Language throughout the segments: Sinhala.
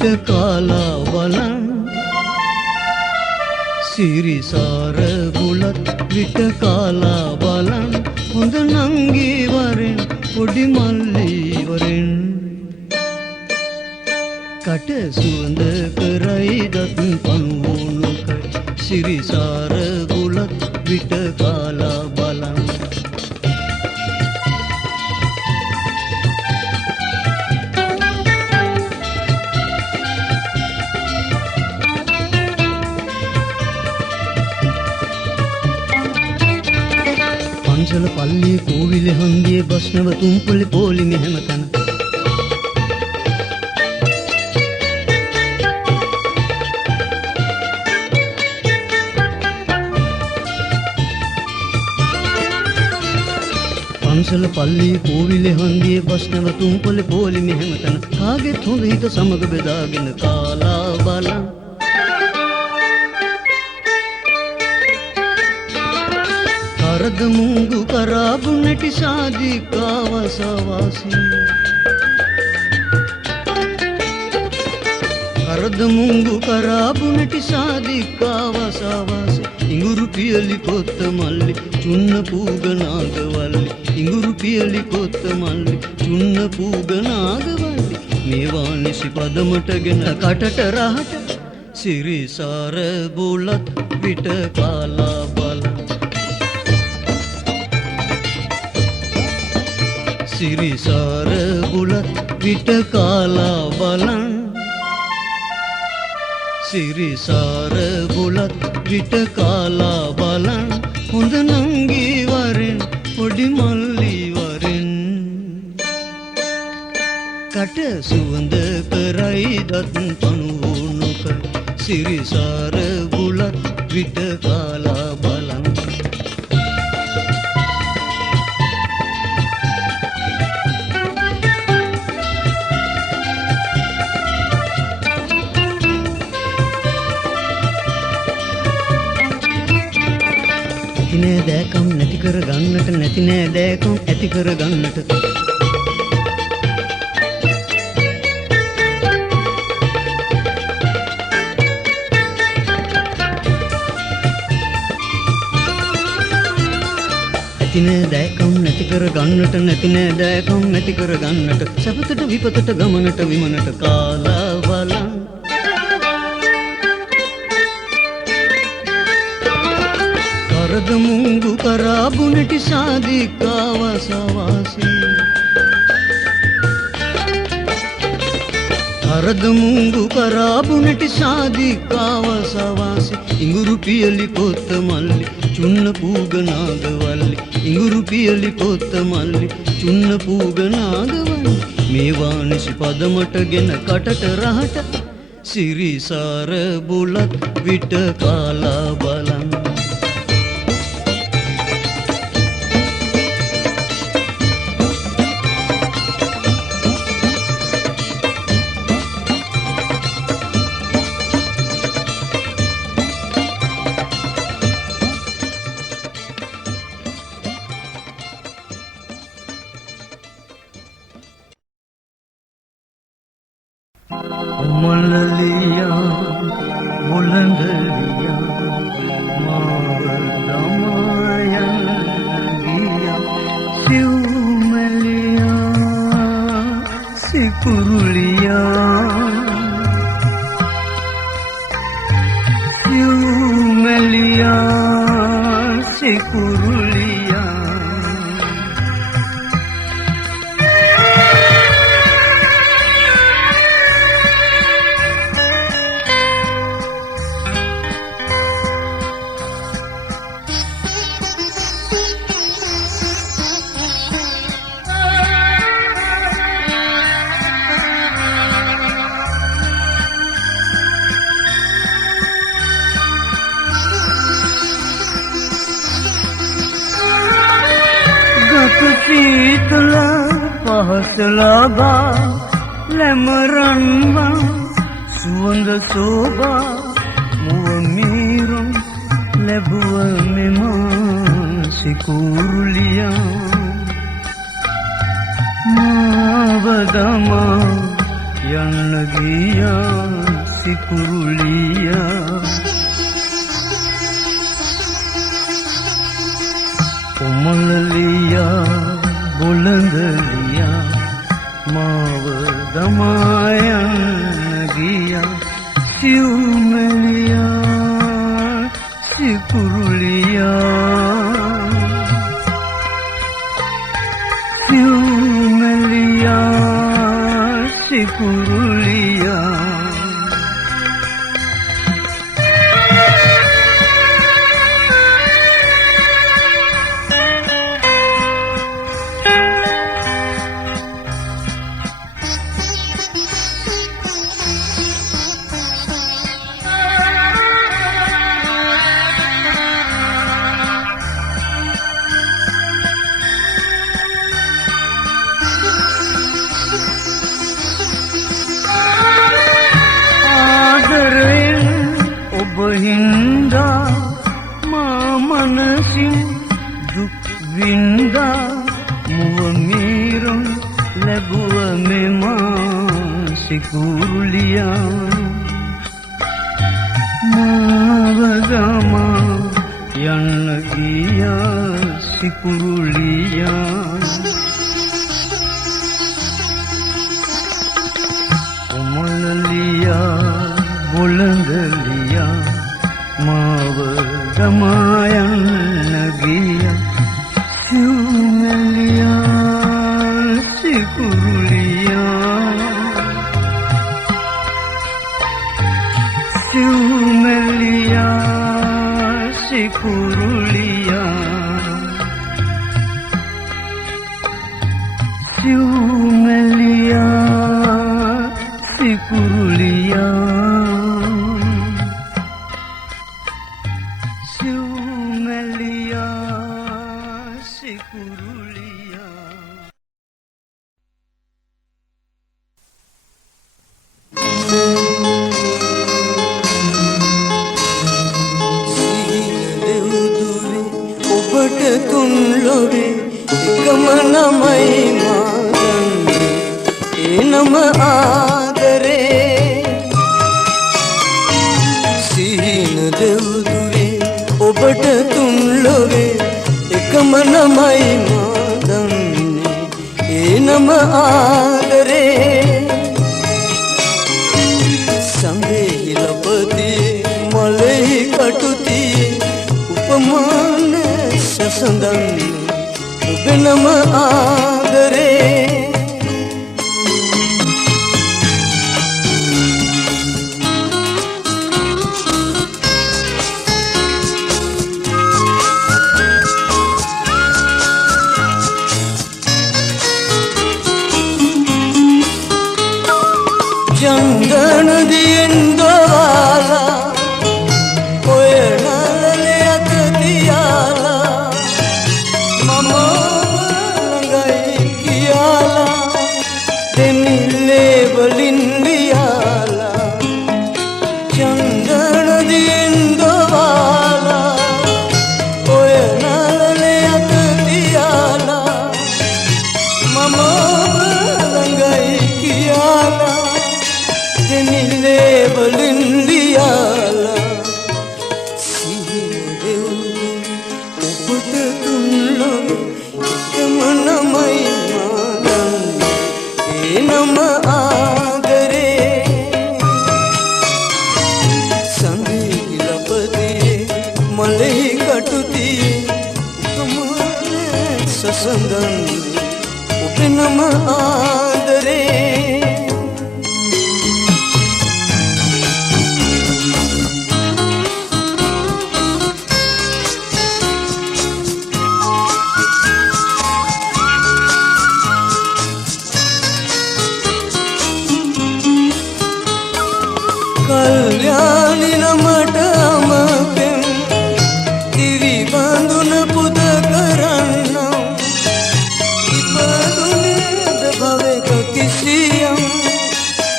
විට කාලා බලන් සිරිසාර බුලත් විට කාලා බලන් හොඳ නංගී වරෙන් පොඩි මල්ලී වරෙන් කට සුවඳ කරයි දත් පනුවුණු කර සිරිසාර බුලත් විට කාලා බලන් පන්සල පල්ලියේ කෝවිලේ හන්දියේ බස්නව තුම්පලේ පොලිමේ හැමතැන පන්සල පල්ලියේ කෝවිලේ හන්දියේ බස්නව තුම්පලේ පොලිමේ හැමතැන කාගෙත් හොඳ හිත සමග බෙදාගෙන කාලා බලන් කරද මුංගු කරාබු නැටි සාදිකාවසවාසී කරද මුංගු කරාබු නැටි සාදිකාවසවාසී ඉඟුරු පියලි කොත්ත මල්ලි චුන්න පූග නාගවල්ලි ඉඟුරු පියලි කොත්ත මල්ලි චුන්න පූග නාගවල්ලි මේවා නිසි පදමටගෙන කටට රහට සිරිසාර බුලත් විට කාලා බලන් සිරිසාර බුලත් විට කාලා බලන් සිරිසාර බුලත් විට කාලා බලන් හොඳ නංගී වරෙන් පොඩි මල්ලී වරෙන් කට සුවඳ කරයි දත් පනුවුණු කර සිරිසාර බුලත් විට කාලා බලන් නැති නෑ දෑකම් නැති කර ගන්නට නැති නෑ දෑකම් ඇති කර ගන්නට ඇති නෑ දෑකම් නැති කර ගන්නට නැති නෑ දෑකම් නැති කර ගන්නට සැපතට විපතට ගමනට විමනට කාලා බලන් කරද මුංගු කරාබු නැටි සාදිකාවසවාසී කරද මුංගු කරාබු නැටි සාදිකාවසවාසී ඉඟුරු පියලි කොත්ත මල්ලි චුන්න පූග නාගවල්ලි ඉඟුරු පියලි කොත්ත මල්ලි චුන්න පූග නාගවල්ලි මේවා නිසි පදමටගෙන කටට රහට සිරිසාර බුලත් විට කාලා බලන් मुल्लिया बुलंदलिया मावदमायन दिया सिवमलिया सिकुरुलिया सिवमलिया सिकुरुलिया පහසලබා ලැමරන්වන් සුවඳ සෝබා මුව මීරුම් ලැබුව මෙම සිකුරුලියා මාවදමා යන්න ගියා සිකුරුලියා කොමලලියා බොළඳලියා මාව දමා යන්න ගියා සිව්මැලියා සිකුරුලියා සිව්මැලියා සිකුරුලියා හින්දා මා මනසින් දුක් වින්දා මුව මීරුන් ලැබුව මෙමා සිකුරුලියා මාව ගමා යන්න ගියා සිකුරුලියා කොමලලියා බොළඳලියා මාව දමා යන්න ගියා සිව්මැලියා සිකුරුලියා සිව්මැලියා සිකුරුලියා සිව්මැලියා සිකුරුලියා जंगन दियंदवाला कोयनाले अत दियाला ममा लंगाई कियाला देनिले बलिंदियाला जंगन दियंदवाला कोयनाले अत दियाला ममा लंगाई कियाला निले बलिंदियाला सीदेव उपत तुल्लो एकमनमय मादन ए नम आदरे संदीलपदे मलई कटुती उपमाने ससंदन उपे नम आदरे कल्याणी नमटम पें तिरी बांधुन पुद करण इपदुने दभावे किसियम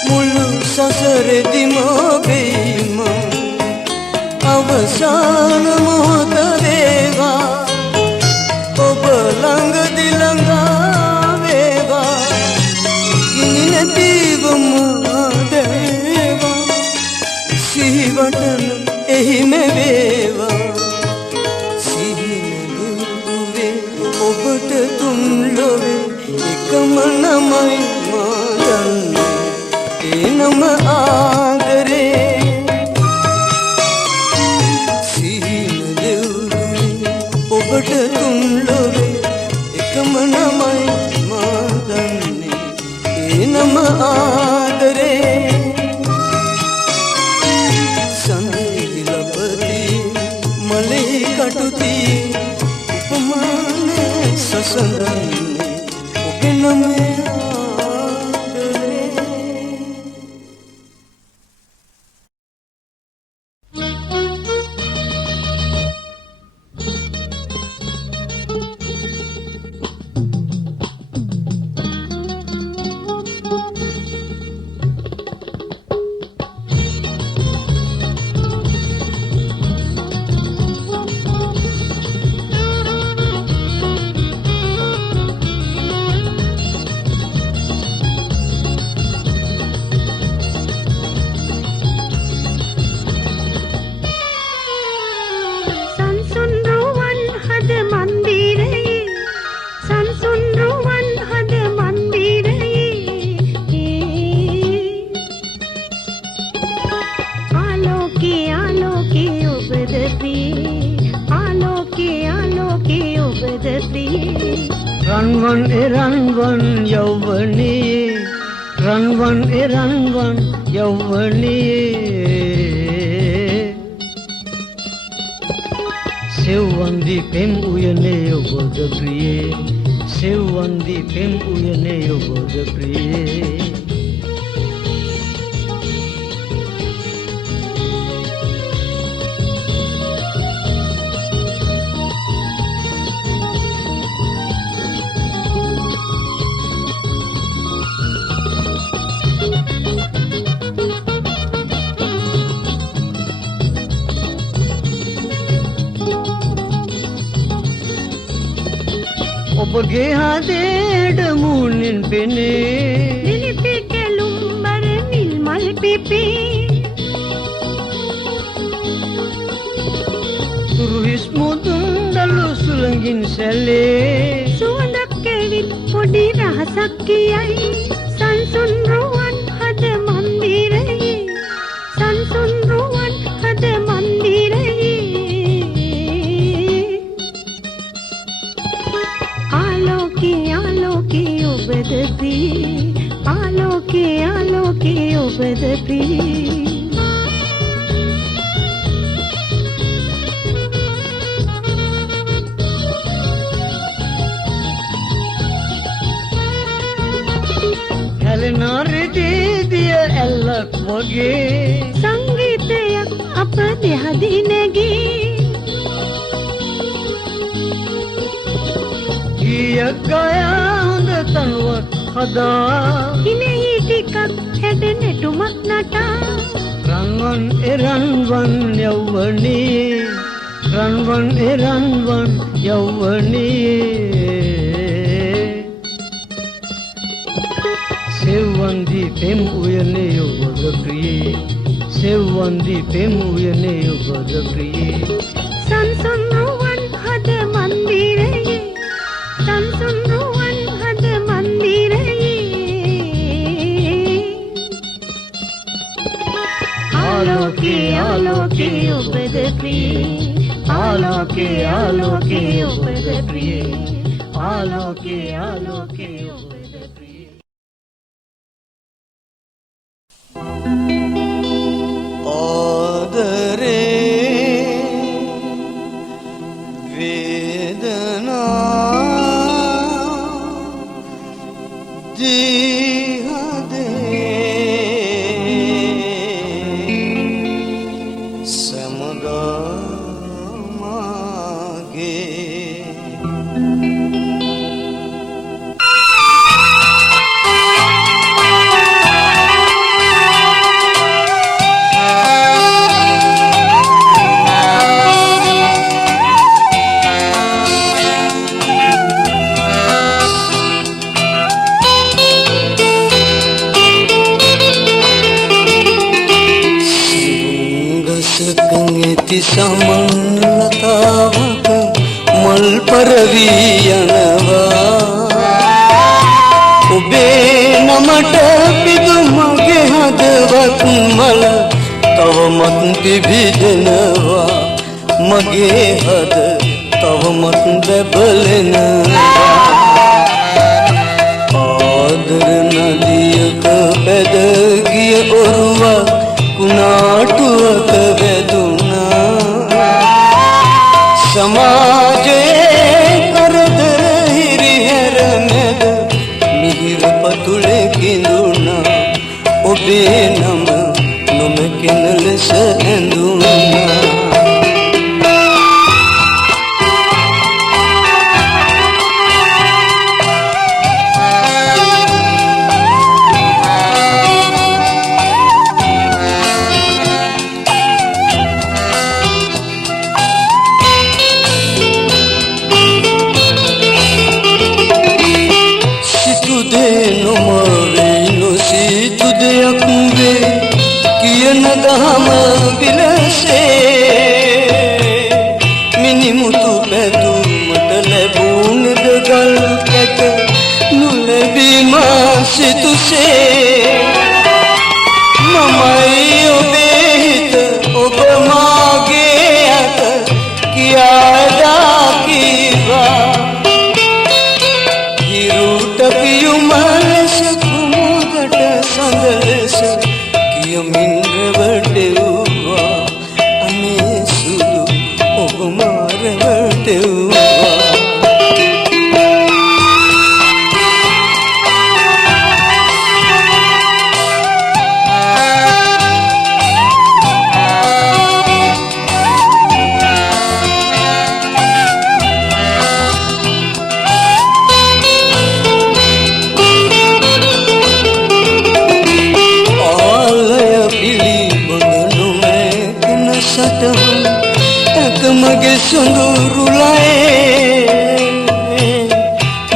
मुलु ससरे दिमो बेम अवसान मोहत देवा ओबलंग दिलंगा वेवा किनिन दीवम නිවටන එහිම වේවා සිහිනදුවේ ඔබට තුන් ලොවේ එකම නමයි මා දන්නේ ඒ නම ආදරේ සිහිනදුවේ ඔබට තුන් ලොවේ එකම නමයි මා දන්නේ ඒ නම ආදරේ මලේ කටුති උපමාන සසඳන්නේ ඔබේ නම ආදරේ रंगवन यौवनी रंगवन यौवनी सेवंदी पेम उयने योगद प्रिय सेवंदी पेम उयने योगद प्रिय ඔබගේ හදේට මුණින් පෙනේ නිලිපි කෙළුම්බර මිල් මල් පිපි රුහිස් මුදුන් දළු සුළඟින් සැලේ සුවඳක් කෙවිත් පොඩි රහසක් කියයි සංසුන් රුවන් හද මන්දිරයේ සංසුන් රුවන් හද මන්දිරයේ आलोके आलोके उबदती आलोके आलोके उबदती दिय एल्लक वगे संगीतයක් අප දෙහදිනගේ ගයාද තනුවක් හදා ඉනෙහි ටිකක් හැඩ නැටුමක් නටා රන්වන් එරන්වන් යෞවනී රන්වන් එරන්වන් යෞවනී සෙව්වන්දි පෙම් උයනේ යොබද ප්‍රියේ සෙව්වන්දි පෙම් උයනේ යොබද ප්‍රියේ සංසුන් රුවන් හද මන්දිරයේ සංසුන් රුවන් හද මන්දිරයේ ආලෝකේ ආලෝකේ ඔබද ප්‍රියේ ආලෝකේ ආලෝකේ ඔබද ප්‍රියේ ආලෝකේ ආලෝකේ ඉති සමන්ලතාවක මල් පරවී යනවා ඔබේ නමට පිදු මගේ හදවත් මල තවමත් පිබිදෙනවා මගේ හද තවමත් බැබලෙනවා ආදර නදියක පැද ගිය ඔරුවක් කුණාටුවක වැදුනා සමාජයේ කරදර හිරිහැර මැද මිහිර පතුලේ කිඳුනා ඔබේ නම නොමැකෙන ලෙස ඇඳුනා දහම විලසේ මිනිමුතු පැතුමට ලැබුණද ගල් කැට නොලැබීම සිතුසේ මමයි ඔබේ හිත ඔබ මාගේ අත කියාදා කීවා හිරුට පියුම ලෙස කුමුදට සඳ ලෙස කියමින් රැවටෙව්වා අනේ සුදු ඔබ මාරවටෙව්වා මගේ සොඳුරුලයේ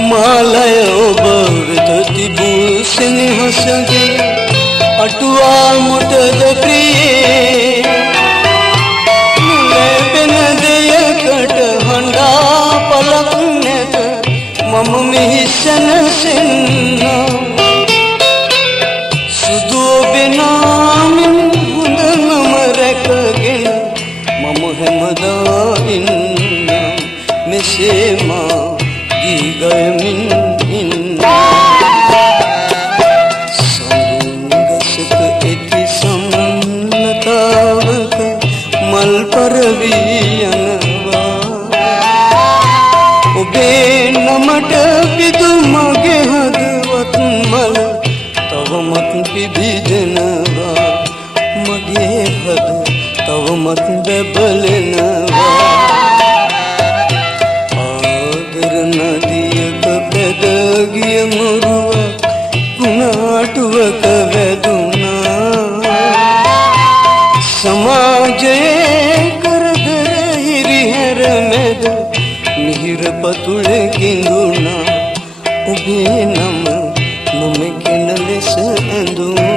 මාලය ඔබ වෙත තිබූ සෙනෙහසගේ අටුවා මොටද ප්‍රියේ ලැබෙන දෙයකට හඬා පලක් නැත මම මෙහි සැනසෙන්නා සුදු ඔබේ නාමෙන් හොඳ නම රැකගෙන මම හැමදා ඉන්නම් මෙසේ මා ගී ගයමින් සඳුන්ගසක ඇති සම්ලතාවක මල් පරවී යනවා ඔබේ නමට පිදු මගේ හදවත් මල තවමත් පිබිදෙනවා මගේ හද තවමත් බැබලෙනවා ආදර නදියක පැද ගිය මුරුවක් කුණාටුවක වැදුනා සමාජයේ කරදර හිරිහැර මැද මිහිර පතුලේ කිඳුනා ඔබේ නම නොමැකෙන ලෙස ඇඳුනා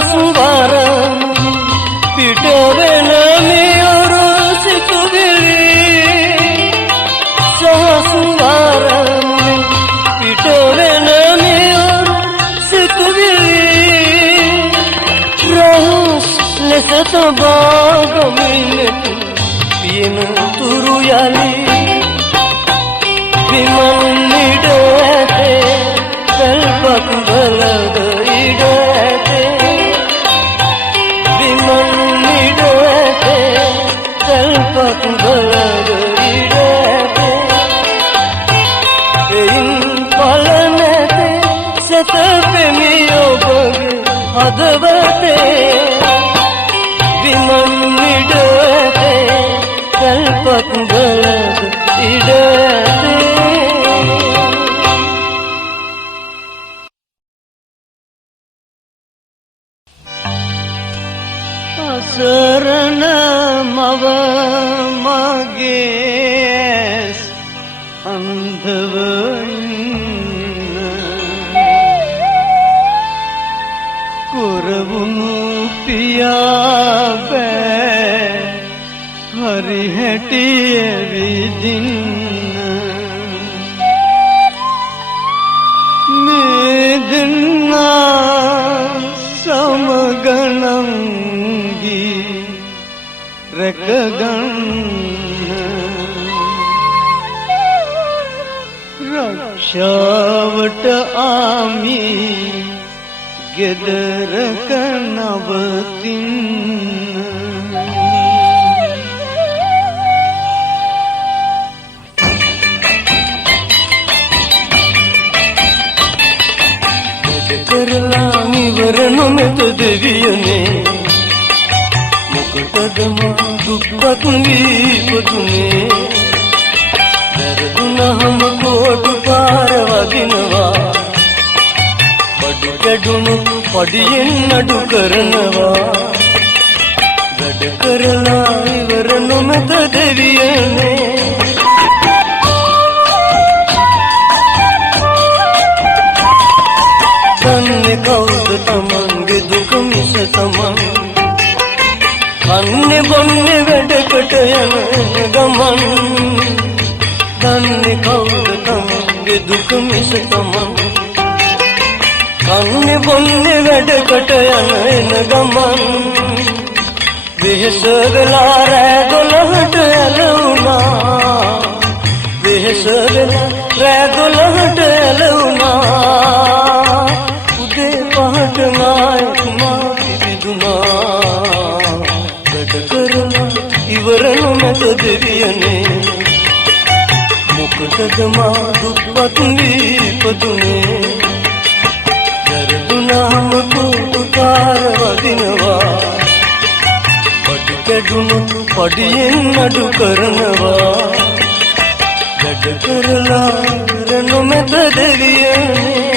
සහසුවර පිට වෙන මියුරු සිතුවිලි සහසුවර පිට වෙන මියුරු සිතුවිලි රහස් ලෙස තබා ගමින් පියන තුරු යලි විමන් නිඩ ඇතේ කල්පක් බලද ඉඩ ඇතේ විමන් නිඩ ඇතේ කල්පක් බලද ඉඩ ඇතේ එයින් පල නැතේ සත පෙමි ඔබගේ හදවතේ විමන් නිඩ ඇතේ කල්පක් බලද ඉඩ ඇතේ අසරණ මව මගේ අන්ධව කුරවුණු පියා බෑ හරි හැටිය විදින්න මේ දෙන්නා සමගනංගී රැකගන්න රක්ෂාවට ආමි ගෙදරක නවතින්න කරලා ඉවර නොමැත දෙවියනේ මොකටද මා දුක්පත් වී ඉපදුනේ වැරදුනහම කොටු පාර වදිනවා බඩු කැඩුණු පඩියෙන් නඩු කරනවා වැඩ කරලා ඉවර නොමැත දෙවියනේ දන්නේ කවුද තමන්ගේ දුක මිස තමන් කන්නේ බොන්නේ වැඩකට යන ගමන් දන්නේ කවුද තමන්ගේ දුක මිස තමන් කන්නේ බොන්නේ වැඩකට යන ගමන් වෙහෙස වෙලා රෑ 12ට ඇලුනා වෙහෙස වෙලා රෑ 12ට ඇලුනා පහට නායකුමා පිබිදුනා වැඩ කරලා ඉවර නොමැත දෙවියනේ මොකටද මා දුක්පත් වී ඉපදුනේ වැරදුනහම කොටු පාර වදිනවා බඩු කැඩුණු පඩියෙන් නඩු කරනවා වැඩ කරලා ඉවර නොමැත දෙවියනේ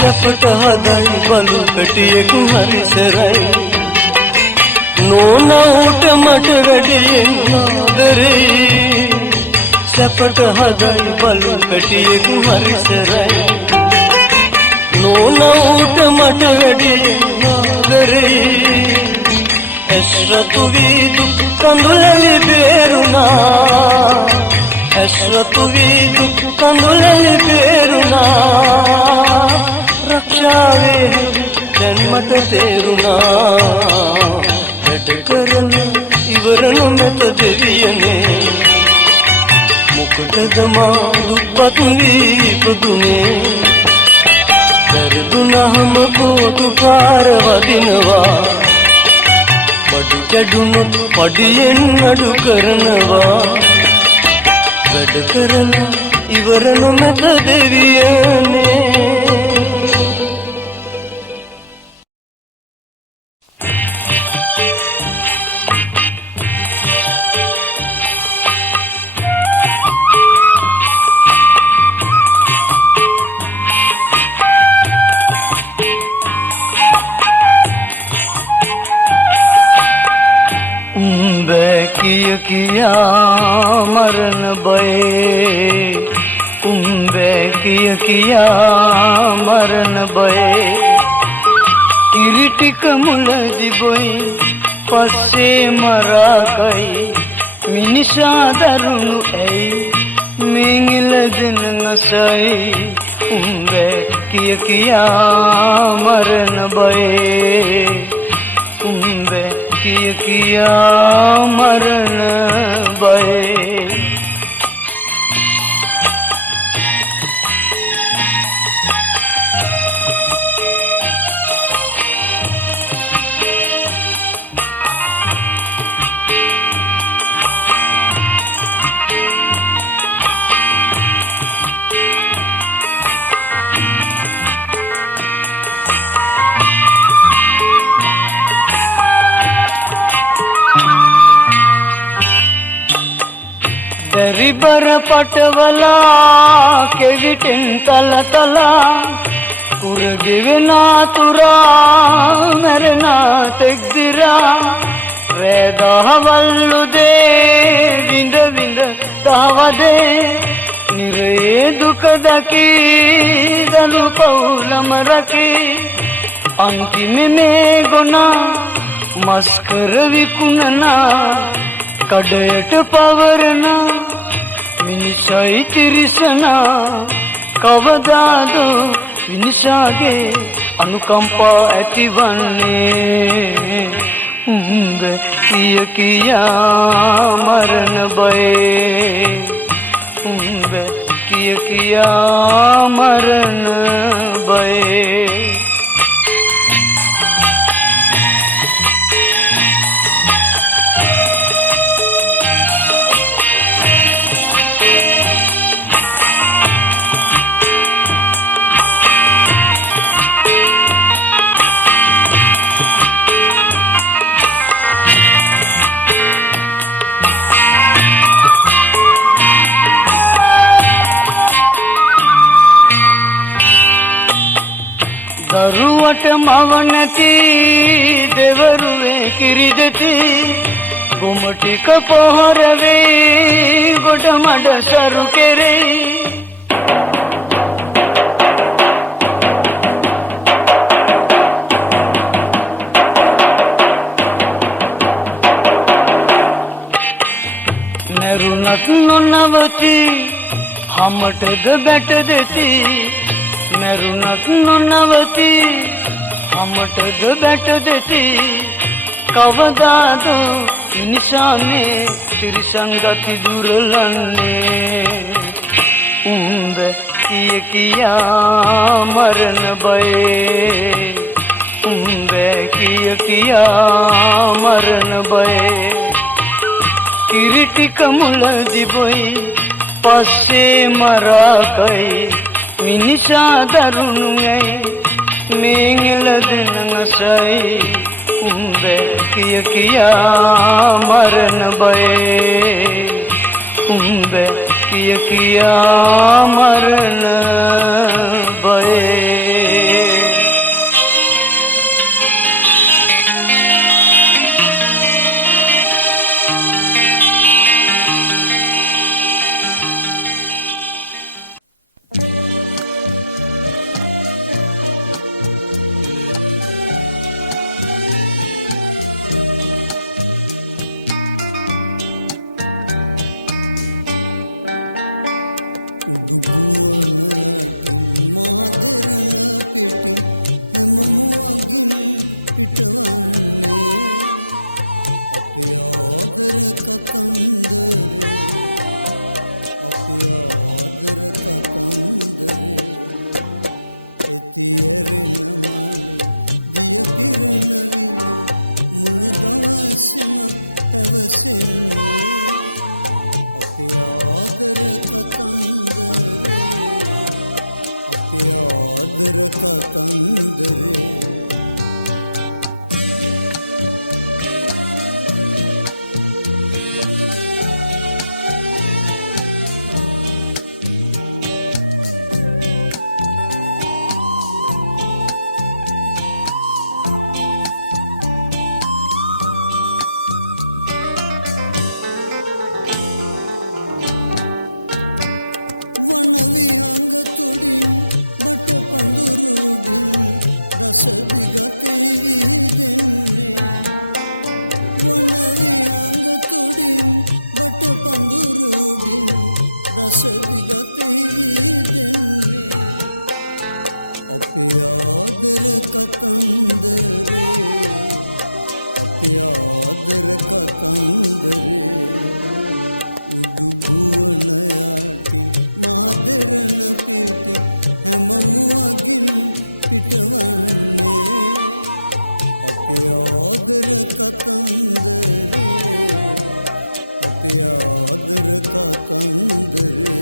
සැපට හදයි බලු පැටියෙකු හරි සරයි නෝනවට මට වැඩියෙන් ආදරෙයි සැපට හදයි බලු පැටියෙකු හරි සරයි නෝනවට මට වැඩියෙන් ආදරෙයි ඇස්රතු වී දුක් කඳුලලි බේරුණා ඇස්රතු වී දුක් කඳුලලි බේරුණා රක්ෂාවේ දැන් මට තේරුණා වැඩ කරලා ඉවර නොමැත දෙවියනේ මොකටද මා දුක්පත් වී ඉපදුනේ වැරදුනහම කොටු පාර වදිනවා බඩු කැඩුණු පඩියෙන් නඩු කරනවා වැඩ කරලා ඉවර නොමැත දෙවියනේ किया किया मरन बये उम्बे කිය කියා මරණ බය ඉරිටික මුලදි බොයි පස්සේ මරාකයි මිනිසා දරුණු ඇයි මිංගිල දෙන ngසයි උඹ කිය කියා මරණ බය උඹ කිය කියා මරණ බය දරිබර පටවලා කෙවිටෙන් තලතලා කුරගෙවෙනා තුරා මැරෙනා තෙක්දිරා රෑදහවල්ලු දේ විඳ විඳ දහවදේ නිරේ දුක දකී දනු පවුලම රකී අන්තිමෙ මේ ගොනා මස්කර විකුණනා කඩයට පවරනා මිනිසයි තිරිසනා කවදාද මිනිසාගේ අනුකම්පා ඇතිවන්නේ උඹ කිය කියා මරණ බය උඹ කිය කියා මරණ බය දරුවට මව නැති දෙවරුවේ කිරි දෙති ගොම ටික පොහොර වේ ගොඩ මඩ සරු කෙරේ මරුණත් නොනවති හමටද බැට දෙති මරුණත් නොනවති හමටද බැට දෙති කවදාද මිනිසා මේ තිරිසන් ගති දුරලන්නේ උඹ කිය කියා මරණ බය උඹ කිය කියා මරණ බය කිරිටික මුලදි බොයි පස්සේ මරාකයි මිනිසා දරුණුයි මිංගිල දෙන ngසයි උඹ කිය කියා මරණ බය උඹ කිය කියා මරණ බය උඩුගුවන යටින් මාදෙරණ පිටින් හැම මුවගින් පිටවන්නේ අපේ ආදර කතන්දරේ අපේ ආදර කතන්දරේ එති එරෙන මලේ දිය පිරෙන විලේ මුළු දවසම පැවසෙන්නේ අපේ ආදර කතන්දරේ අපේ ආදර කතන්දරේ වන විහංග තුඩ දස දිගතෙහි දෙන්නේ වන විහංග තුඩින් බට පඳුරුඩින් දස දිගතෙහි දෙන්නේ අපේ ආදර කතන්දරේ අපේ ආදර කතන්දරේ උඩු ගුවන යටින් මාදරන පිටින් හැම මුවගින් පිටවන්නේ අපේ ආදර කතන්දරේ අපේ ආදර කතන්දරේ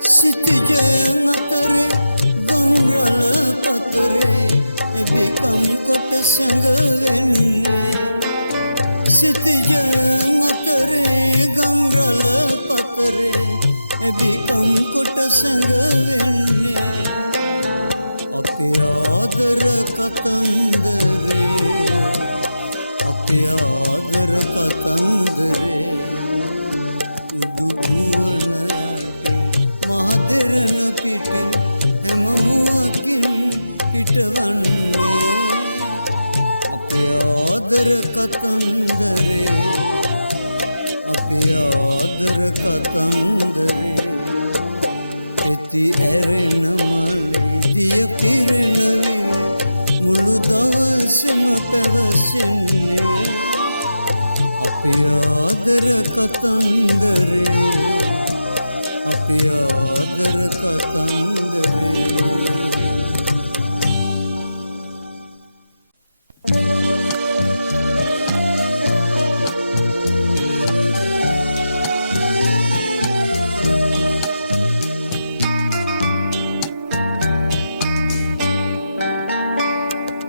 සිතිජයන් අතරේ ගම්රල පතරේ එබිකම් කොට සැඟවෙන්නේ සිතිජයන් අතරේ ගම්රල පතරේ එබිකම් කොට සැඟවෙන්නේ අපේ ආදර කතන්දරේ අපේ ආදර කතන්දරේ උඩු ගුවන මහදෙරණ පිටින් හැම මුවකින් පිටවන්නේ අපේ ආදර කතන්දරේ අපේ ආදර කතන්දරේ පෙති ඇරෙන මලේ දිය පිරෙන විල මුළු දවසෙම පැවසෙන්නේ අපේ ආදර කතන්දරේ අපේ ආදර කතන්දරේ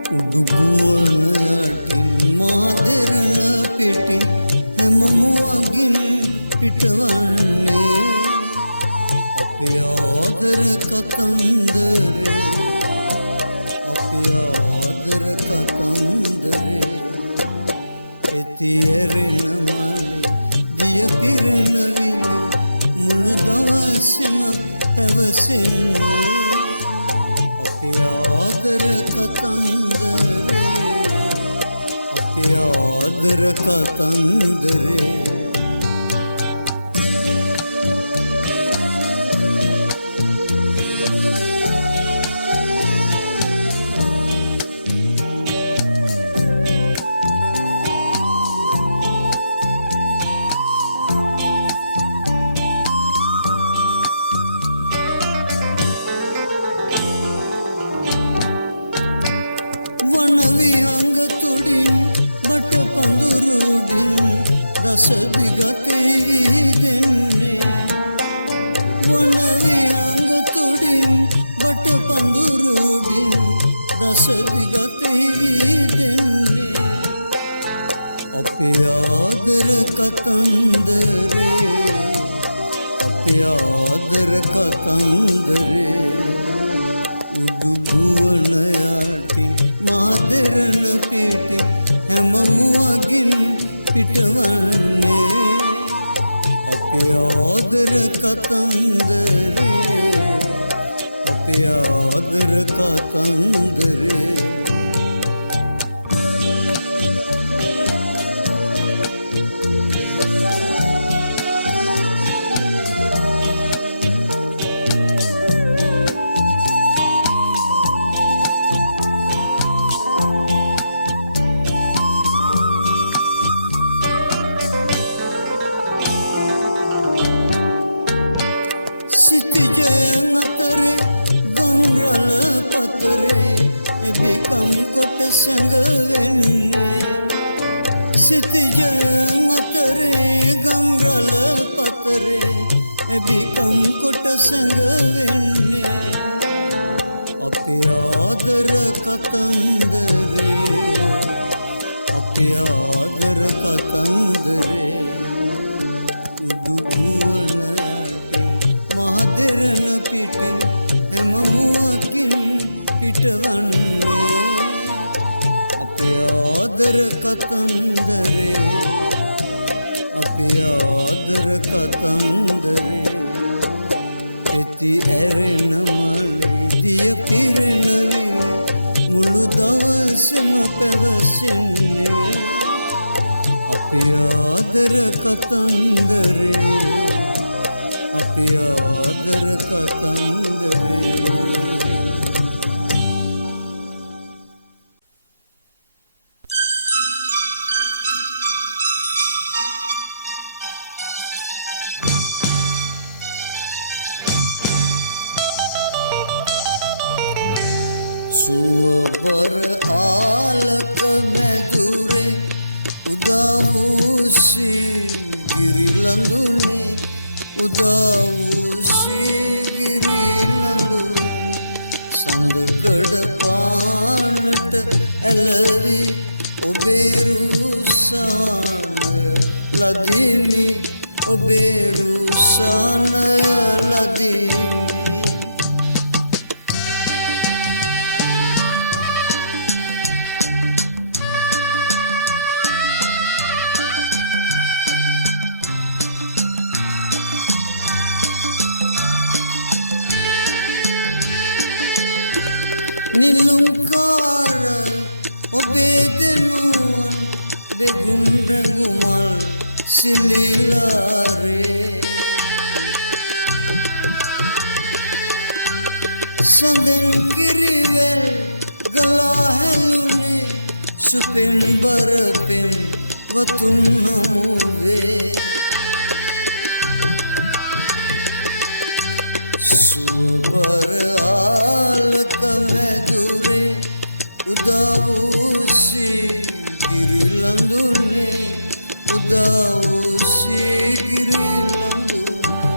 උඩු ගුවන යටින් මාදරන පිටින් හැම මුවගින් පිටවන්නේ අපේ ආදර කතන්දරේ අපේ ආදර කතන්දරේ පෙති ඇරෙන මලේ දිය පිරෙන විල මුළු දවසෙම පැවසෙන්නේ අපේ ආදර කතන්දරේ අපේ ආදර කතන්දරේ වන විහංග තුඩින් බට පඳුරුඩින් දස දිගතෙහි දෙන්නේ වන විහංග තුඩින් බට පඳුරුඩින් දස දිගතෙහි දෙන්නේ අපේ ආදර කතන්දරේ අපේ ආදර කතන්දරේ උඩු ගුවන යටින් මාදරන පිටින් හැම මුවගින් පිටවන්නේ අපේ ආදර කතන්දරේ අපේ ආදර කතන්දරේ සිතිජයන් අතරේ ගම්රල පතරේ එබිකම් කොට සැඟවෙන්නේ සිතිජයන් අතරේ ගම්රල පතරේ එබිකම් කොට සැඟවෙන්නේ අපේ ආදර කතන්දරේ අපේ ආදර කතන්දරේ ආදර කතන්දරේ අපේ ආදර කතන්දරේ පෙති ඇරෙන මලේ දිය පිරෙන විල මුළු දවසම පැවසෙන්නේ අපේ ආදර කතන්දරේ අපේ ආදර කතන්දරේ සුවබර ආලක මැදුරේ උදා වූ සීගිරි ලඳුනේ උදා වූ සීගිරි ලඳුනේ සඳකඩ පානට ඇලවි ඔබේ රුසානය ලදිමි ඔබේ රුසානය ලදිමි නිලුම්කාරයි ඔබේ දෙනුවන් දෙගුන් රැඟුමල් සිලිලාරේ සඳෙන් කිරිවැල් ගලා හැලුනේ සුපෙන් බරපෙන් වතුන් හමුවේ සුවබර ආලක මැදුරේ උදා වූ සීගිරි ලඳුනේ උදා වූ සීගිරි ලඳුනේ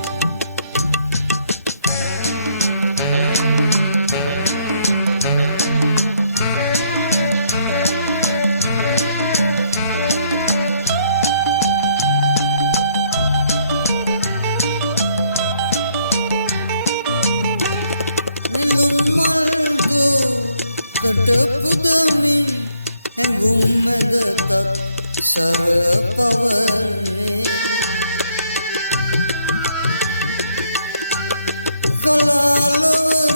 තටපුදමින් හැඟුම් මැද තත් සරපවන්නේ කලාලව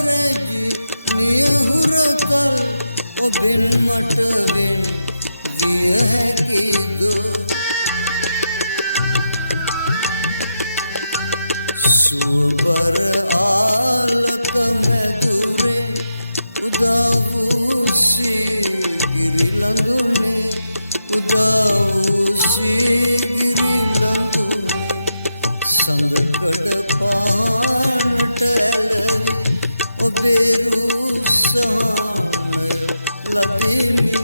රැජි නියහුරතල් ඔබෙන් මට වෙන් විය හැකිදෝ සුවබර ආලක මැදුරේ උදා වූ සීගිරි ලඳුනේ උදා වූ සීගිරි ලඳුනේ සඳකඩ පානට ඇලවි ඔබේ රුසානය ලදිමි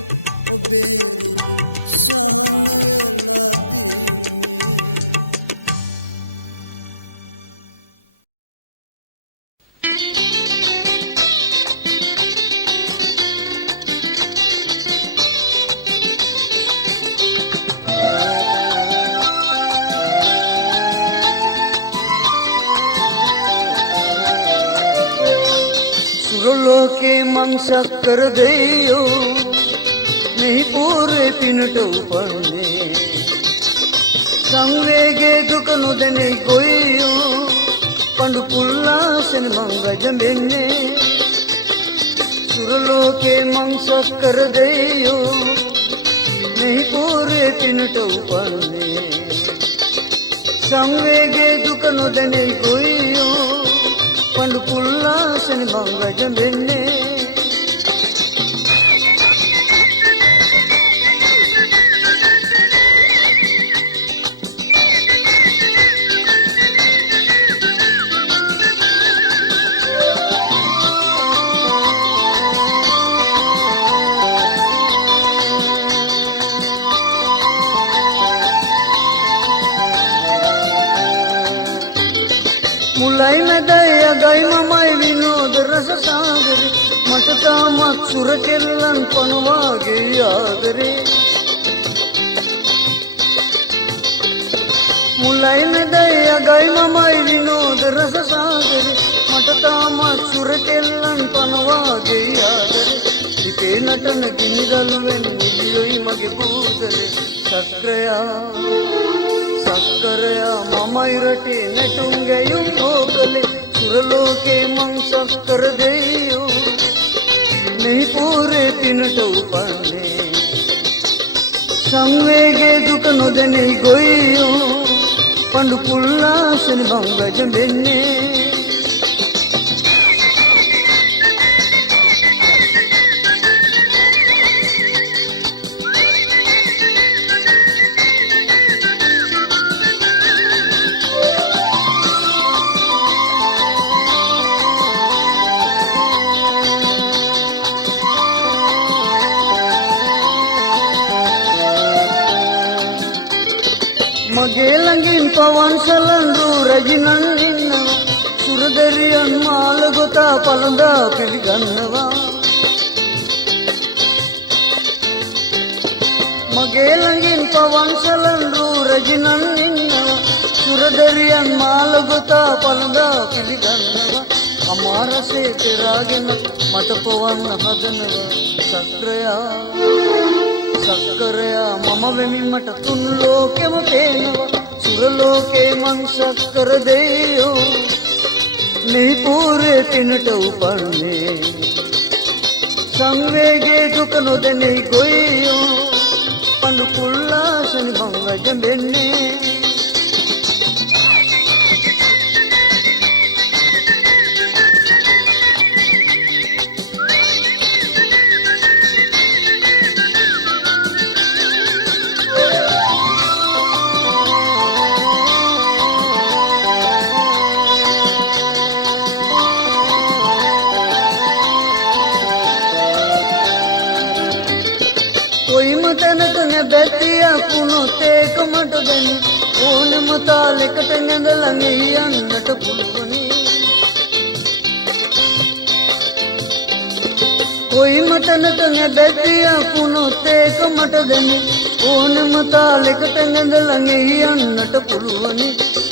ඔබේ රුසානය ලදිමි सुरलोके मं शक्कर देयो नहीं पूरे पिनट उपन्ने संवेगे दुख नुदने गोयो पंडु पुल्लासन मंगज मेन्ने सुरलोके मं शक्कर देयो नहीं पूरे पिनट उपन्ने संवेगे दुख नुदने गोयो पंडु पुल्लासन मंगज मेन्ने मुलाई में दया गई ममाई विनोद रस सागरे मटका मत्सुर चेल्लन पनवागे यादरे मुलाई में दया गई ममाई विनोद रस सागरे मटका मत्सुर चेल्लन पनवागे यादरे लिपे नटन गिनिदलुवेन निलियोई मगे සක්‍රයා සක්කරයා මමයි රටේ නැටුම් ගැයුම් ඕකලේ සුරලෝකේ මං සක්කර දෙයෝ මෙහි පෝරේ පිනට උපන්නේ සංවේගේ දුක නොදෙනෙයි ගොයියෝ පඬු පුල්ලාසන බං වැජඹෙන්නේ මගේ ළඟින් පවන් සලන්රු රජිනන් ඉන්නවා සුරදරියන් මාල ගොතා පළඳා පිළිගන්නවා මගේ ළඟින් පවන් සලන්රු රජිනන් ඉන්නවා සුරදරියන් මාල ගොතා පළඳා පිළිගන්නවා අමාරසේ පෙරාගෙන මට පවන්න හදනවා සක්‍රයා සක්කරයා මම වෙමින් මට තුන් ලෝකෙම පේනවා සුරලෝකේ මං සක්කර දෙයෝ මේ පූරේ පිනට උපන්නේ සංවේගේ දුක නොදෙනෙයි ගොයියෝ පඬු පුල්ලාසනි බං වැජඹෙන්නේ කොයිම තැනක නැබැතියක් වුණොත් ඒක මට දැනි ඕනෙම තාලෙකට නැඳලා යන්නට පුළුවනි කොයිම තැනක නැබැතියක් වුණොත් ඒක මට දැනි ඕනෙම තාලෙකට නැඳලා යන්නට පුළුවනි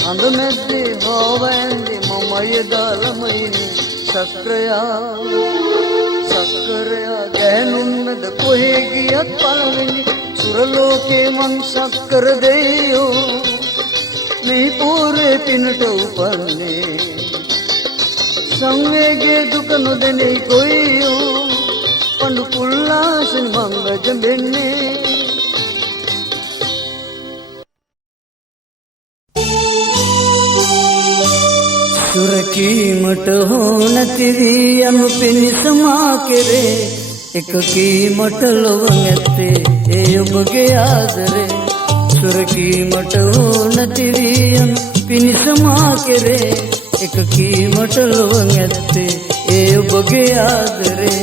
අඳ මැද්දේ හොවැන්දේ මමයි දාලම ඉන්නේ සක්‍රයා සක්කරයා ගෑනුන් මැද කොහේ ගියත් පළවෙනි සුරලෝකේ මං සක්කර දෙයෝ මේ පූරේ පිනට උපන්නේ සංවේගේ දුක නොදෙනෙයි ගොයියෝ පඬු පුල්ලාසන මං වැජඹෙන්නේ සුරකීමට හෝ නැති වී යනු පිණිස මා කෙරේ එකකීමට ලොව නැත්තේ ඒ ඔබගේ ආදරේ සුරකීමට හෝ නැති වී යනු පිණිස මා කෙරේ එකකීමට ලොව නැත්තේ ඒ ඔබගේ ආදරේ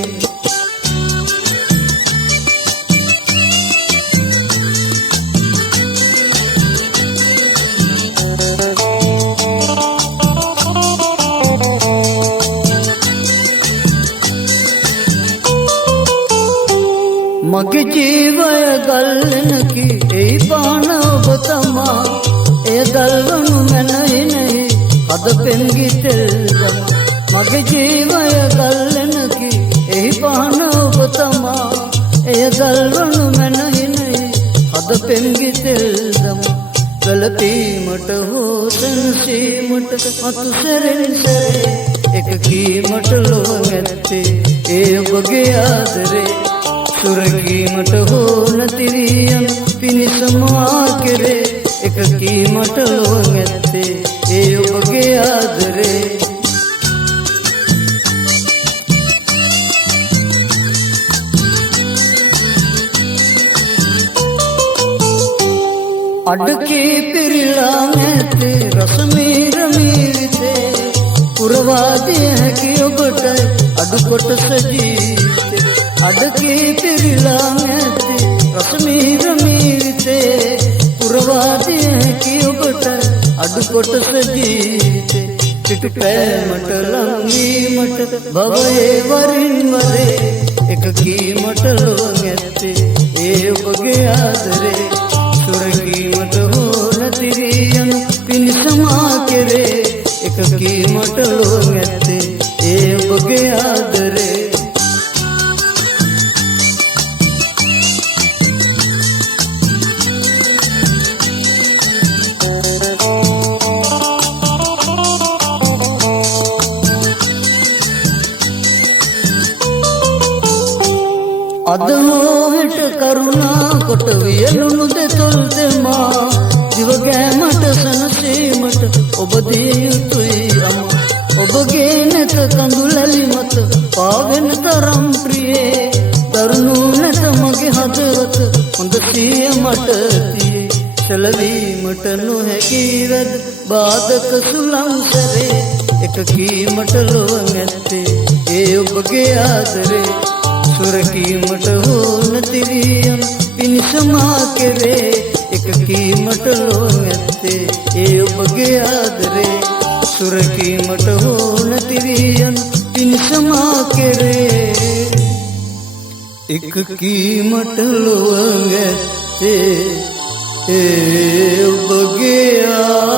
මගේ ජීවය ගල්ලනකි ඒ පාන ඔබ තමා එය දල්වනු මැනහිනෙහි අද පෙන්ගි තෙල්ගම මගේ ජීවය ගල්ලනකි ඒ පාන ඔබ තමා එය දල්වනු මැනහිනෙහි අද පෙන්ගි තෙල්දම කලපීමට හෝ සැනසීමට මතු සැරෙන් සැරේ එකකීමට ලොව නැත්තේ ඒ ඔබගේ ආදරේ සුරකීමට හෝ නැති වී යනු පිණිස මා කෙරේ එකකීමට ලොව නැත්තේ ඒ ඔබගේ ආදරේ අඩකී පිරිලා නැත්තේ රසමීර මීවිතේ පුරවාදිය හැකි ඔබට අඩු කොටස ජීවිතේ අඩකී පිරිලා නැත්තේ රසමීර මීවිතේ පුරවාදිය හැකි ඔබට අඩු කොටස ජීවිතේ පිටු පෑමට ලංවීමට භවයේ වරින් වරේ එකකීමට ලොව නැත්තේ ඒ ඔබගේ ආදරේ සුරකීමට හෝ නැති වී යනු පිණිස මා කෙරේ එකකීමට ලොව නැත්තේ ඒ ඔබගේ ආදරේ කොට වියලුණු දෙතොල්තෙමා දිවගෑමට සනසීමට ඔබ දිය යුතුයි අමා ඔබගේ නැත කඳුලැලි මත පාවෙන තරම් ප්‍රියේ දරුණු නැත මගේ හදවත හොඳ සිය මට තියේ සැලවීමට නොහැකි වැද බාධක සුළං සැරේ එක කීමට ලොව නැත්තේ ඒ ඔබගේ ආදරේ සුරකීමට හෝ නැතිවියම් පිණිසමා කෙරේ එක කීමට ලොව නැත්තේ ඒ ඔබගේ ආදරේ සුරකීමට හෝ නැතිවියම් පිණිසමා කෙරේ එක කීමට ලොව නැත්තේ ඒ ඔබගේ ආදරේ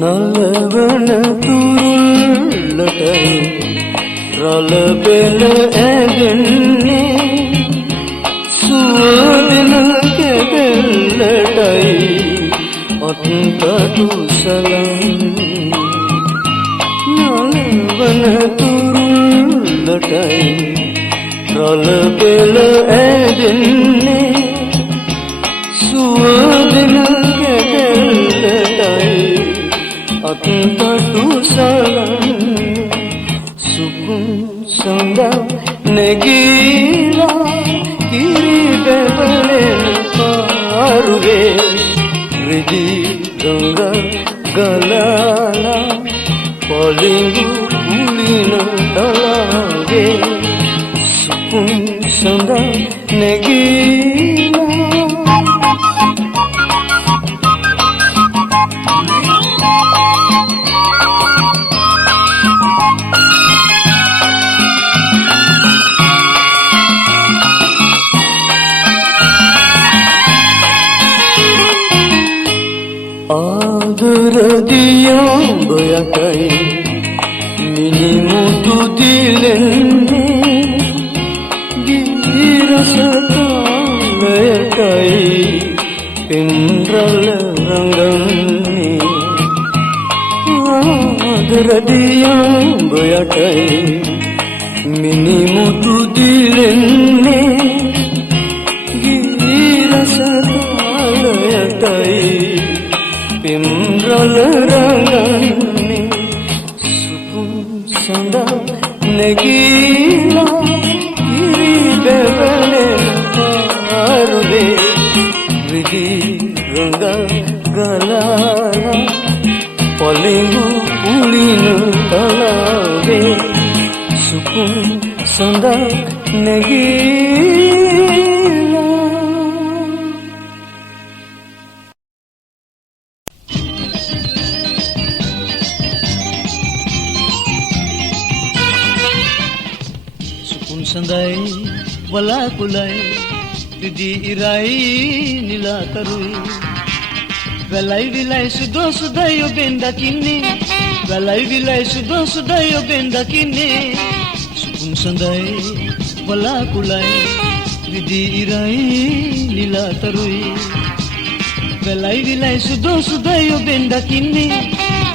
නලවන තුරුල්ලට රළ පෙළ ඇදෙන්නේ සුවදින කෙදෙල්ලටයි අත්තතු සලන් නලවන තුරුල්ලටයි රළ පෙළ ඇදෙන්නේ සුවදින කෙදෙල්ලටයි අත්තතු සලන් සුකුම් සඳා නැගීලා කිරි බැබලෙන පාරුවේ රිදී ගංග ගලාලා පොලිඟු උලින තලාවේ සුකුම් සඳා නැගීලා ආදරදියඹයටයි මිනිමුතු දිලෙන්නේ ගිරසතාලයටයි පින්රල රඟන්නේ ආදරදියඹයටයි මිනිමුතු දිලෙන්නේ ගිරසතාලයටයි පින්රල රඟන්නේ සුකුම් සඳා නැගීලා කිරි බැබලෙන පාරුවේ රිදී රඟ ගලාලා පොලිඟු උලින තලාවේ සුකුම් සඳා නැගීලා වලාකුලයි ඉදිරයි නිලතරු ගලයි විලයි සුදෝ සුදයි ඔබෙන් දකින්නේ ගලයි විලයි සුදෝ සුදයි ඔබෙන් දකින්නේ සුන්දරයි වලාකුලයි ඉදිරයි නිලතරු ගලයි විලයි සුදෝ සුදයි ඔබෙන් දකින්නේ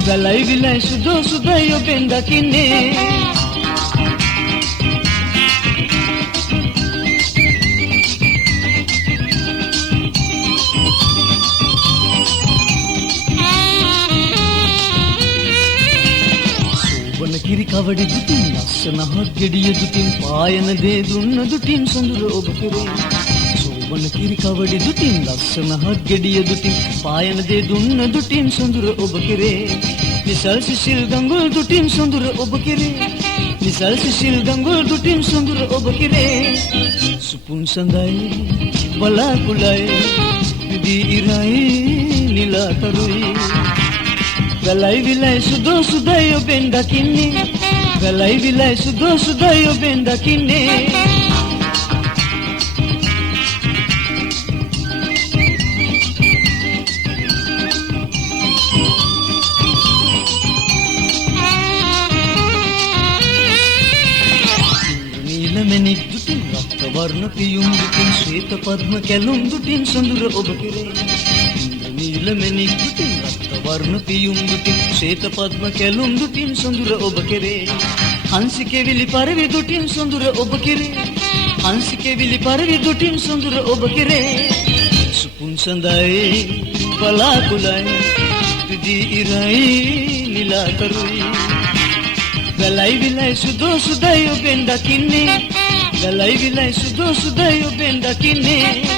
ගලයි විලයි සුදෝ සුදයි ඔබෙන් දකින්නේ කවඩි දුකින් ලස්සන හත්ගෙඩිය දුකින් පායන දේ දුන්න දුකින් සොඳුර ඔබ කෙරේ සෝබන කිරි කවඩි දුකින් ලස්සන හත්ගෙඩිය දුකින් පායන දේ දුන්න දුකින් සොඳුර ඔබ කෙරේ නිසල් කිසිල් දඟුල් දුකින් සොඳුර ඔබ කෙරේ නිසල් කිසිල් දඟුල් දුකින් සොඳුර ඔබ කෙරේ සිපුන් සඳයි බලාකුලයි දිවිරයි නිලතරු ගලයි විලයි සුදෝ සුදයි ඔබෙන් දකින්නේ ගලයි විලයි සුදෝ සුදයි ඔබෙන් දකින්නේ නීලමණි දුකින් රක්ත වර්ණ පියුම් දුකින් ශ්වේත පද්ම කැලුම් දුකින් සොඳුර ඔබ කෙරේ නීලමණි දුකින් වර්ණ පියුම් දුකින් ශ්වේත පද්ම කැලුම් දුකින් සොඳුර ඔබ කෙරේ හංසිකෙවිලි පරිවි දුකින් සොඳුර ඔබ කෙරේ හංසිකෙවිලි පරිවි දුකින් සොඳුර ඔබ කෙරේ සිපුන් සඳයි බලාකුලයි දිවිරයි නිලතරු ගලයි විලයි සුදෝ සුදයි ඔබෙන් දකින්නේ ගලයි විලයි සුදෝ සුදයි ඔබෙන් දකින්නේ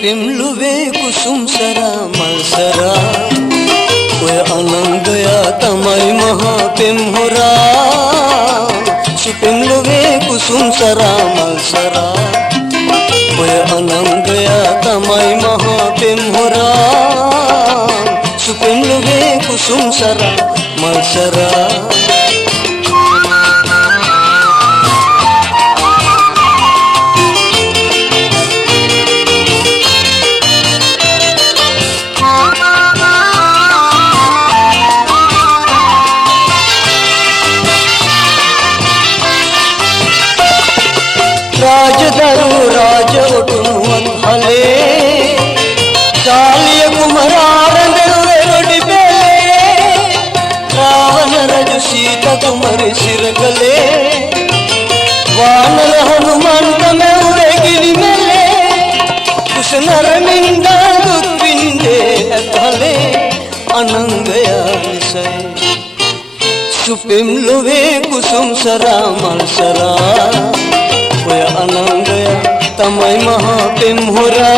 පිම්ලුවේ කුසුම් සරා මල් සරා ඔය අනංගයා තමයි මහා පෙම් හොරා පිම්ලුවේ කුසුම් සරා මල් සරා ඔය අනංගයා තමයි මහා පෙම් හොරා පිම්ලුවේ කුසුම් සරා මල් සරා राज उठुवन हले कालिय कुमरारन रोडी बेले रावण रज सीता तुम्हारे सिर गले वानर हनुमंत में उरे गिरी मेले कुछ नर मिंदा दुख बिंदे थले अनंगया निसय सुपिमलुवे कुसुम सरा मल सरा ඔය අනංගය තමයි මහා පෙම් හොරා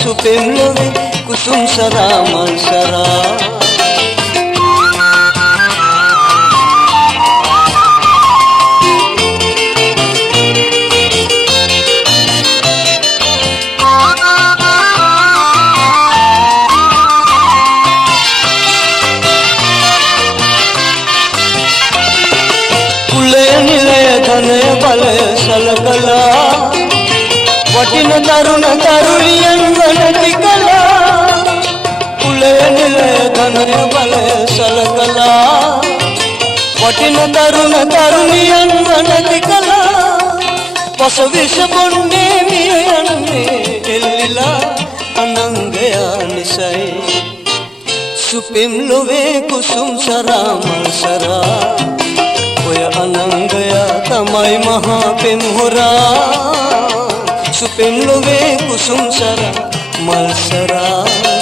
සුපෙම් ලොවේ කුසුම් සරා මල් සරා सलकला वटिन तरुण तरुणियन वनति कला कुले निलय धनय बल सलकला वटिन तरुण तरुणियन वनति कला पस विष बोंडे मियन्ने एल्लिला अनंगया निसय सुपिम लोवे कुसुम सरा मल सरा ඔය අනංගයා තමයි මහා පෙම් හොරා සුපෙම් ලොවේ කුසුම් සරා මල් සරා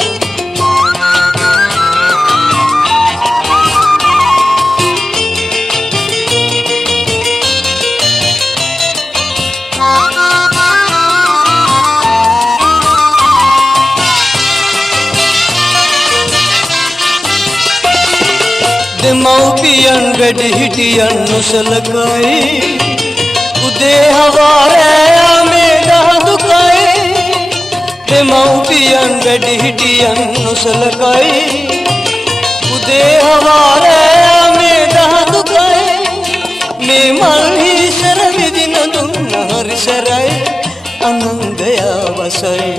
දෙමව්පියන් වැඩ හිටියන් නොසලකයි උදේ හවාරෑ මේ දහදුකයි දෙමව්පියන් වැඩ හිටියන් නොසලකයි උදේ හවාරෑ මේ දහදුකයි මේ මල්හි සර විදින දුන්න හරි සරයි අනංගයා වසයි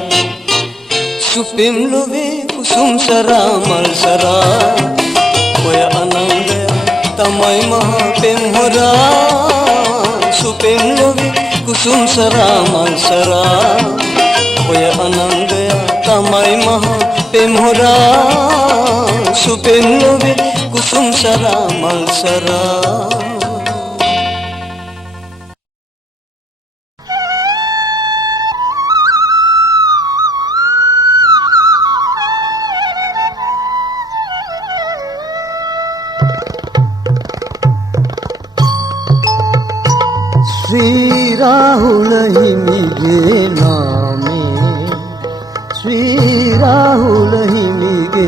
සුපිම් ලොවේ කුසුම් සරා මල් සරා ඔය අනංගය තමයි මහා පෙම් හොරා සුපිම් ලොවේ කුසුම් සරා මල් සරා ඔය අනංගය තමයි මහා පෙම් හොරා සුපිම් ලොවේ කුසුම් සරා මල් සරා श्री राहुल हिमिगे नामे श्री राहुल हिमिगे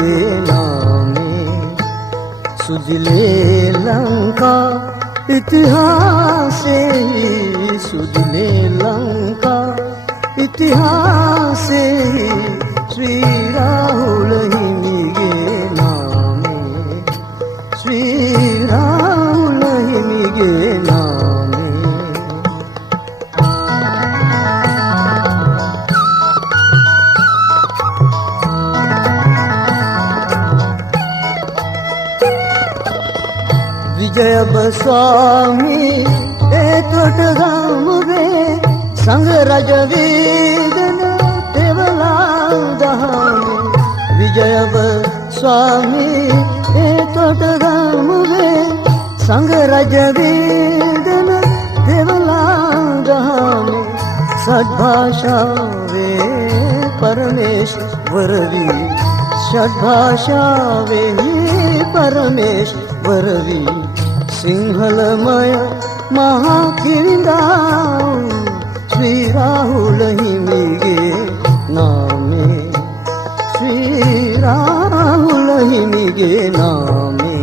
नामे सुजले लंका इतिहासे सुजले लंका इतिहासे श्री राहुल हिमिगे नामे श्री राहुल हिमिगे नामे विजय स्वामी एतोट गामुवे संग रज वेदन देवला दहामे विजय स्वामी एतोट गामुवे संग रज वेदन देवला दहामे सद्भाषा वे परमेश्वरवी षड्भाषा वे परमेश्वरवी सिंहलमय महाकिविंदाऊ श्री राहुल हिमिगे नामे श्री राहुल हिमिगे नामे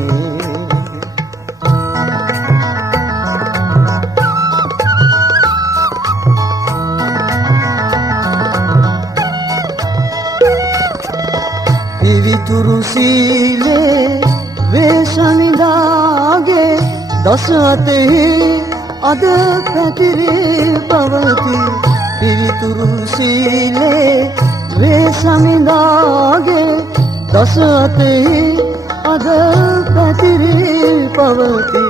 पिवितुरुसीले वे समिदागे दस अतेहि अद पैतिरे पवति पिवितुरुसीले वे समिदागे दस अतेहि अद पैतिरे पवति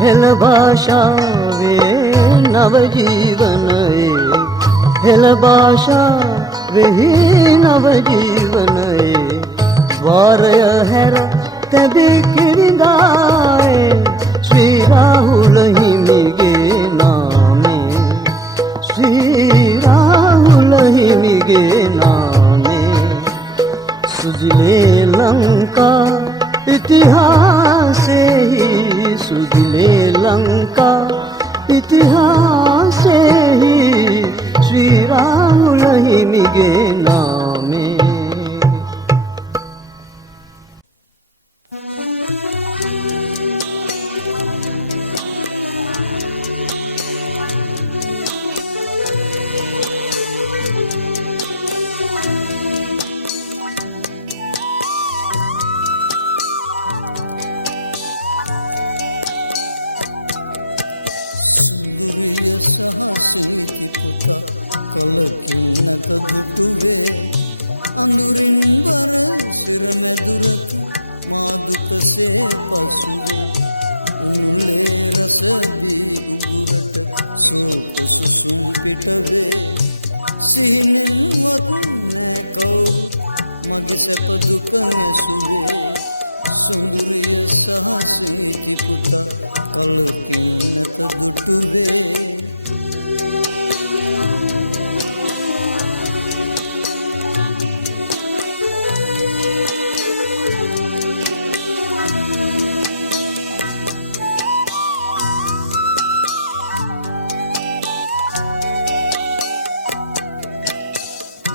हेल भाषा वे नवजीवनये हेल भाषा वे नवजीवनये वारय हैर तबे किविंदाए श्री राहुल हिमिगे नामे श्री राहुल हिमिगे नामे सुजले लंका इतिहासे ही सुजले लंका इतिहासे ही श्री राहुल हिमिगे नामे සහසිනිති පුතා කලකින් නැත දුටුවේ අඳුරින් බර සිරමැදුරක මා දුකසේ පසුවේ උනුලේ රස බී උගුරට සෝක සුසුම් පිටවේ සිහිනෙන්වත් නෑ කවුරුත් මගේ සැප දුක ඇසුවේ සොඳුරිය සහසිනිති පුතා කලකින් නැත දුටුවේ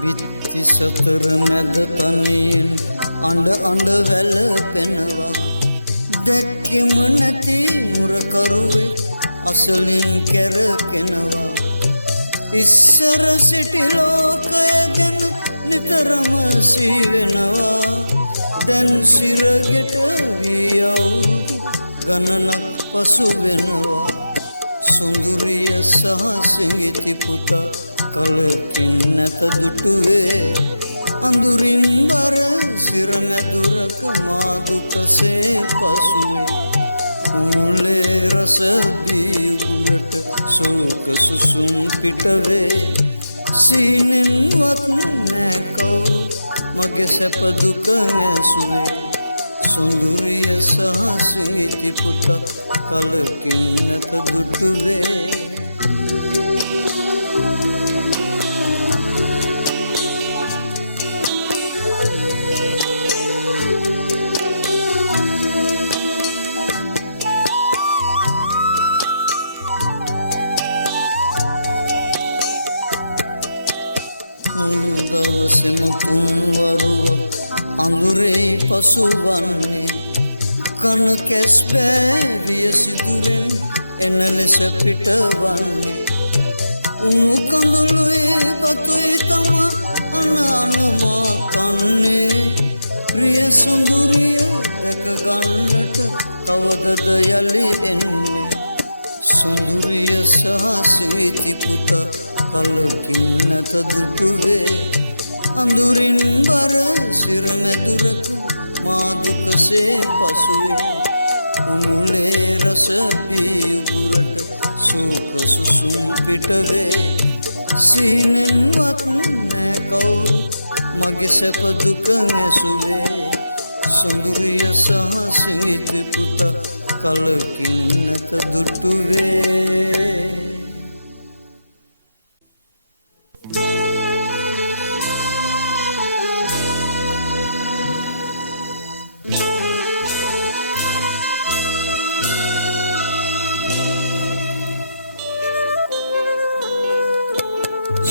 විත්ති සතර මැද තනියෙන් අඬ අඬ වැළපෙනවා දැක්කෙම නැති මුරකරුවේ අසලින් කැරකෙනවා ඉස්සර සිටි ලෝකය ගැන නිතරම සීවෙනවා දැන් සිරගෙට වී අවුරුදු ගණනක් පසු වෙනවා සොඳුරිය සහ සිඟිති පුතා කලකින් නැත දුටුවේ අඳුරින් බර සිරමැදුරක මාදුකසේ පසුවේ උලේ රස බියුගුරට සෝක සුසුම් පිටවේ සීනෙන්වත් නෑ කවුරු මගේ සැප දුක ඇසුවේ සොඳුරිය සහ සිඟිති පුතක් කලකින් නැත දුටුවේ මුළු දවසෙම තුන්වරුවක් අඳුරෙයි පසුවන්නේ කන කැස් බෑවිය සිදුරෙන් එන ලෙස පිටවන්නේ උණු කඳුළුවේ බතුයි තම අනමා කන්නේ ප්‍රිය සොඳුරිය දැක ගන්නට කවදද යලි එන්නේ සොඳුරිය සහ සිඟිති පුතා කලකින් නැත දුටුවේ අඳුරින් බර සිරමැදුරක මාදුකසේ පසුවේ උනුලේ රස පියුගුරට සෝක සුසුම් පිටවේ සීනෙන්වත් නෑ කවුරු මගේ සැප දුක ඇසුවේ සොඳුරිය සහ සිඟිති පුතා කලකින් නැත දුටුවේ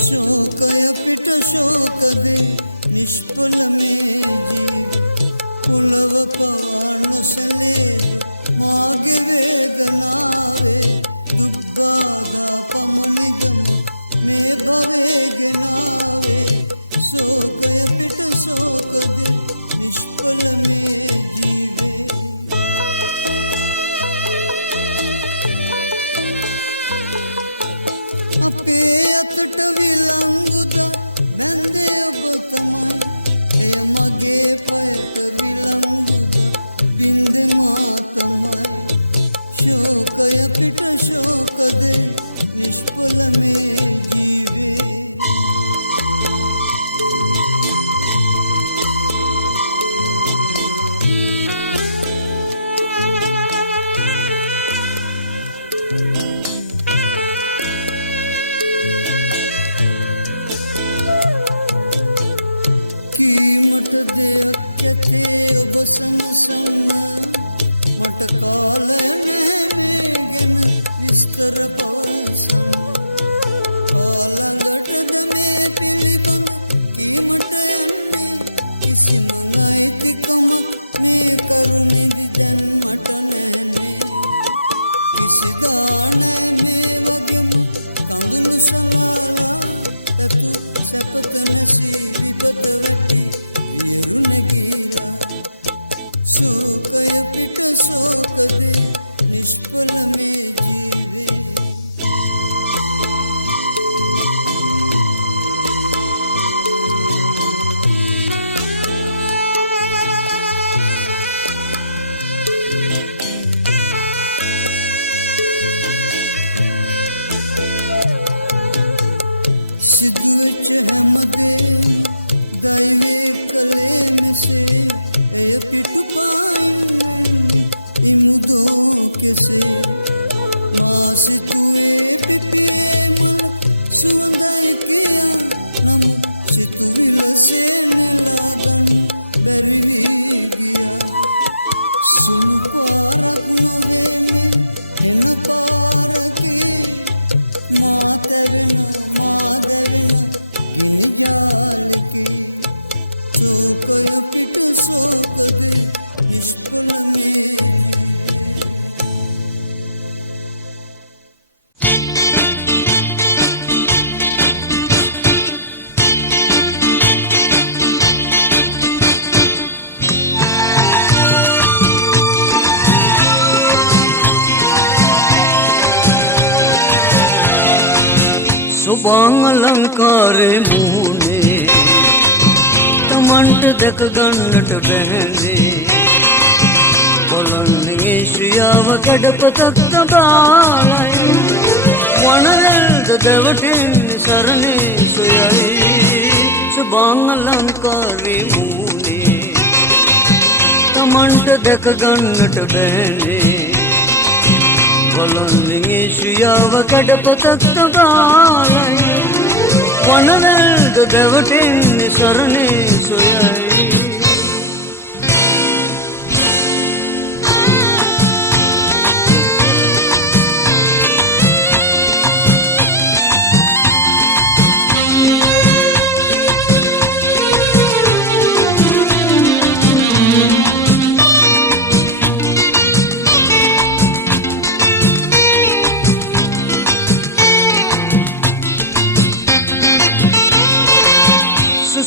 शोकय पिट शोक दे निष्फल में जीवी पुलव पवन सले मागे वेदनावे दुब्बाधा पमनिदम में भवे गिनावे शोकय पिट शोक दे निष्फल में जीवे අපේ අතට විලංගුද බැන්දේ ඔබ තමයි එය මගේ පයට විලංගුද බින්දේ මා තමයි ශෝකය පිට ශෝකදේ නිෂ්ඵල මේ ජීවේ කීමට දෙයක් ඇතේ ඔබ සනසන්න මට කාලය නැහැ මේ ගැන විස්තර පවසන්න කාලඟටද මේ පිළිබඳ කීමට යන්නේ කිසිම අයිතිකමක් මේ කරුණේදි දැන් මට නැනේ කිසිදා නැහැ මේ වගේම කඳුළු සලාලා පැතු සැපත නැසී විපත වැටි වියරු නැගීලා शोकय पिट शोक दे निष्फल में जीवे සිදුවෙච්ච හැමදේ දෛවේ කලේ මෙසේ එය පිටුපායින් වෙන්නේ ඉමුදෝ කෙසේ මා සිතුවේ පිපියේ මල සුවඳයි කියා නමුත් සිතුවිලසේ නෙලා ගන්න බැරි වී ගියා සුළු පාරක් නොවේ මේ හෙන පාරකි මා දැවෙන ගිනි ජාලකි शोकय पिट शोक दे निष्फल में सुबांग अलंकारे मुने තමන්ට දැක ගන්නට බැහැනේ බලන්නේ ශ්‍රියාව කැඩපතක් තබාලයි වනවැල්ද දැවටෙන්නේ සරණේ සොයයි සුභාං අලංකාරේ මූනේ තමන්ට දැක ගන්නට බැහැනේ බලන්නේ ශ්‍රියාව කැඩපතක් තබාලයි වනවැල්ද දැවටෙන්නේ සරණේ සොයයි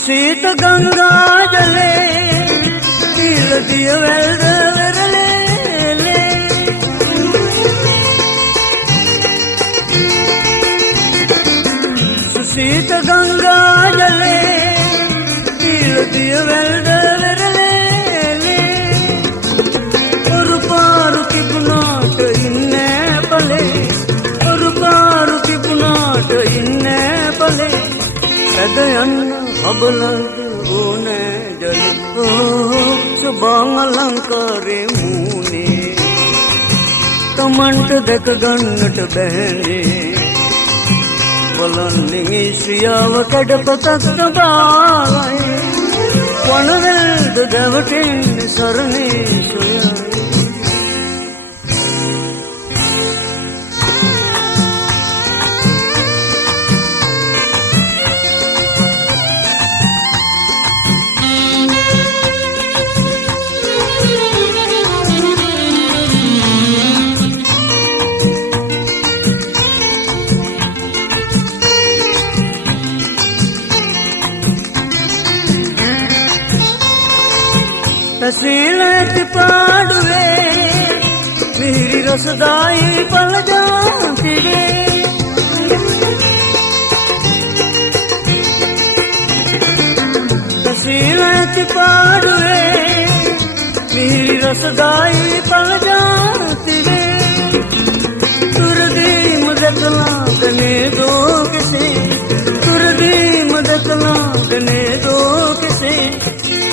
සීත ගංගා ජලේ දීල දිය වැල්ද වෙරළේ සුසීත ගංගා ජලේ දීල දිය වැල්ද වෙරළේ ඔරු පාරු තිබුණාට ඉන්නේ පලේ ඔරු පාරු තිබුණාට ඉන්නේ පලේ ඇද යන්න අබලද ඕනෑ ජල සුභාං අලංකාරේ මූනේ තමන්ට දැක ගන්නට බැහැනේ බලන්නේ ශ්‍රියාව කැඩපතක් තබාලයි වනවැල්ද දැවටෙන්නේ සරණේ සොයයි පැසීල ඇති පාඩුවේ මිහිරි රසදායි පලජාතිවේ පැසීල ඇති පාඩුවේ මිහිරි රසදායි පලජාතිවේ තුරදීම දැකලා ගනේ දෝ කෙසේ තුරදීම දැකලා ගනේ දෝ කෙසේ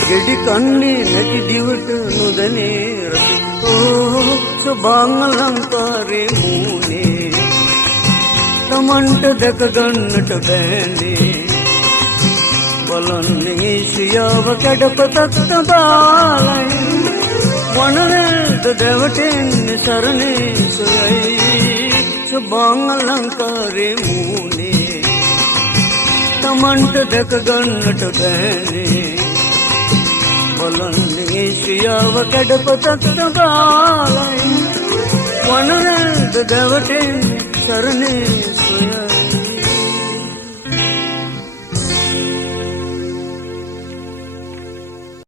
ගෙඩි කන්නේ නැති දිවට නොදැනේ රස සුභාං අලංකාරේ මූනේ තමන්ට දැක ගන්නට බැහැනේ බලන්නේ ශ්‍රියාව කැඩපතක් තබාලයි වනවැල්ද දැවටෙන්නේ සරණේ සොයයි සුභාං අලංකාරේ මූනේ තමන්ට දැක ගන්නට බැහැනේ බලන්නේ ශ්‍රියාව කැඩපතක් තබාලයි වනවැල්ද දැවටෙන්නේ සරණේ